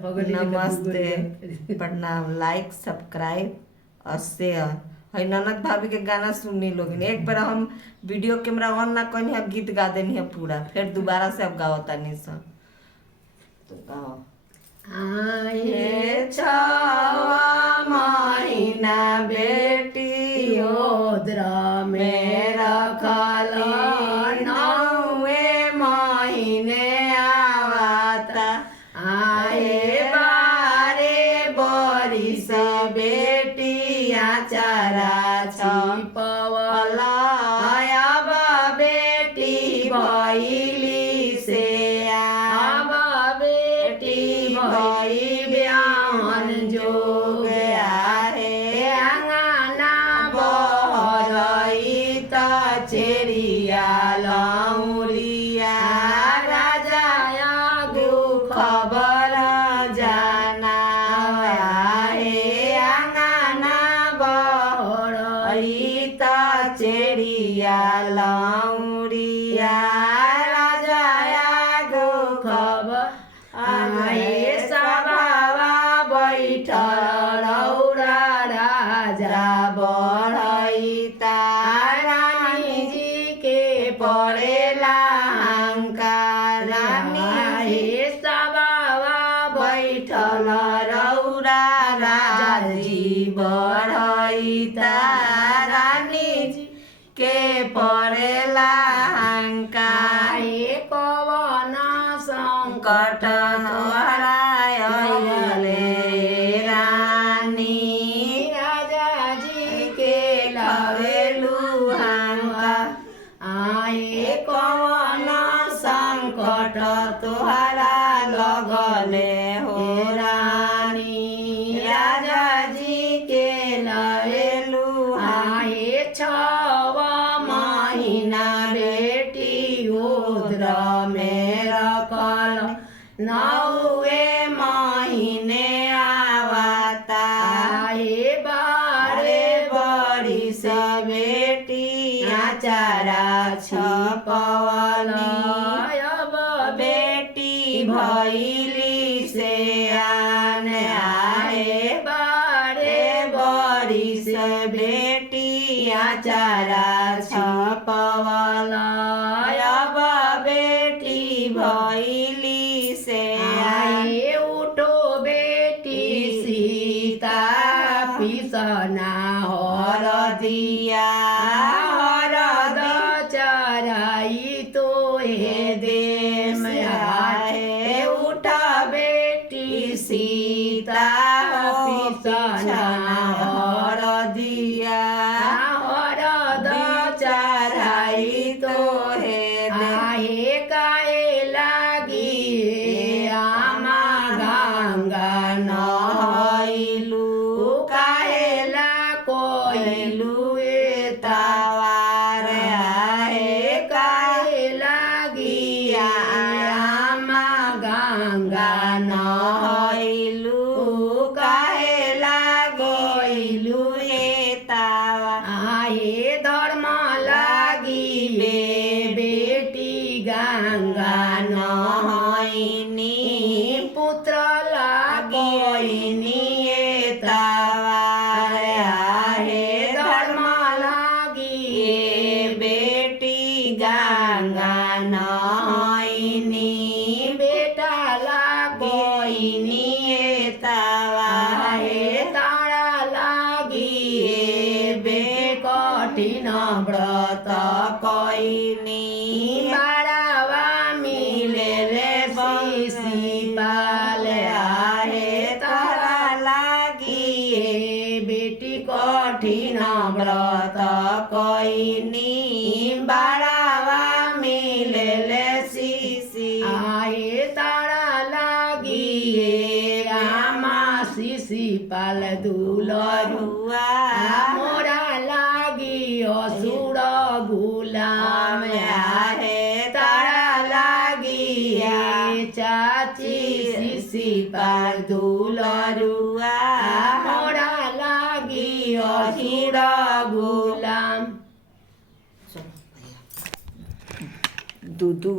नमस्ते, प्रणाम। लाइक, सब्सक्राइब और शेयर। है ननद भाभी के गाना सुननी लोग। एक बार हम वीडियो कैमरा ऑन ना कनी है, गीत गा देनी है पूरा, फिर दोबारा से अब गावता नहीं सब। तो गाओ। आए छवा महीना बेटी ओद्रा में रखल, नौवे महीने आवता। आए बारे बरिस बेटिया चारा छिपवला, अब बेटी भइली से अब बेटी भई ब्याहन जोग आहे। अंगना बहरई त चेरिया लौरिया, राजा गु खबर जाना आहे। अंगना बहरई त चेरिया लौरिया, राजा गु खबर आए। सभावा बैठल रौरा राजा बढ़ैता, रानी जी के पड़ेला हंकार। रानी सभावा बैठल रौरा राजा जी बढ़ैता, रानी जी के पड़ेला हंकार। कवन संकट तोहरा अइले रानी, राजा जी के लवेलू हंकार। आए कवन संकट तोहरा लगले हो रानी, राजा जी के लवेलू। आए छवा महीना बेटी ओद्र में रखल, नौवे महीने आवता। आए बारे बरिस बेटी आचारा छपवली, अब बेटी भइली से आन। आए बारे बरिस बेटी आचारा छपवला, अब बेटी भइली से आए। उठो बेटी सीता पिसना हरदिया, हरद चराई तो हे देम आए। उठ बेटी सीता पिसना हरदिया, हरद चराई तो हे आहे। काहे लागी आमा गंगा नहैलू, काहे ला कोइलू तवार आहे। काहे लागी आमा गंगा नहैलू, काहे ला कोइलू तवार आहे। धर्म लागी बेटी गंगा नहैनी, पुत्र लागोइनी तवार आहे। धर्म लागी बेटी गंगा नहैनी, बेटा लागोइनी तवार आहे। तारा लागी बे कठिन व्रत कइनी, बाड़ावा मिलेले शिशिपाल आहे। तारा लागी बेटी कठिन व्रत कइनी, बाड़ावा मिलेले शिशि आए। तारा लागी आमा शिशिपाल दुलरुआ, मोरा लागी असुर गुलाम आहे। तारा लागी चाची शिशिपाल दुलरुआ, मोरा लागी असुर गुलाम। दूधू